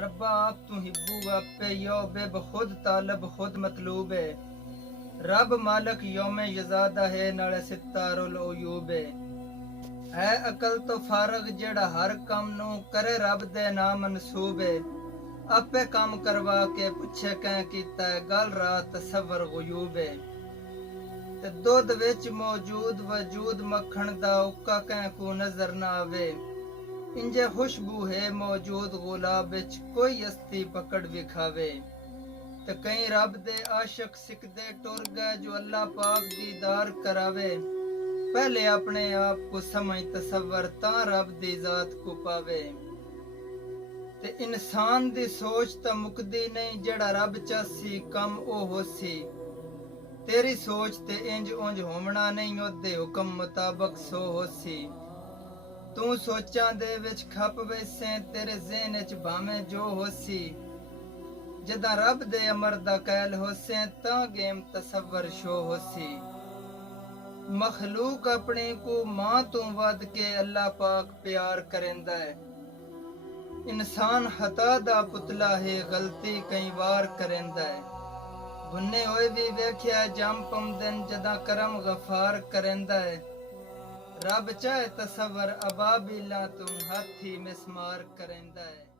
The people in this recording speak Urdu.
ربا آپ تو ہبو آپ یو بے بخود طالب خود مطلوب ہے رب مالک یوم یزادہ ہے نالے ستار العیوب ہے عقل تو فارغ جڑا ہر کم نو کرے رب دے نام منسوب ہے اپے کام کروا کے پچھے کہیں کیتا ہے گل رات تصور غیوب ہے تے دودھ وچ موجود وجود مکھن دا اکا کہیں کو نظر نہ آوے انجے خوشبو ہے موجود گلاب وچ کوئی ہستی پکڑ وکھاوے تے کئی رب دے عاشق سکدے ٹر گئے جو اللہ پاک دیدار کراوے پہلے اپنے آپ کو سمجھ تصور تاں رب دی ذات کو پاوے تے انسان دی سوچ تا مکدی نہیں جڑا رب چاسی کم او ہوسی تیری سوچ تے انج اونج ہومنا نہیں اودے حکم مطابق سو ہوسی تو سوچاں دے وچ کھپ ویسیں تیرے ذہن وچ بھاویں جو ہوسی جداں رب دے امر دا قائل ہوسیں تاں گیم تصور شو ہوسی مخلوق اپنے کو ماں تو ود کے اللہ پاک پیار کریندا ہے انسان خطا دا پتلا ہے غلطی کئی وار کریندا ہے بھنے ہوئے بھی ویکھیا جم پم دن جداں کرم غفار کریندا ہے رب چاہے تصور ابابیلاں تو ہاتھی مسمار کریندا ہے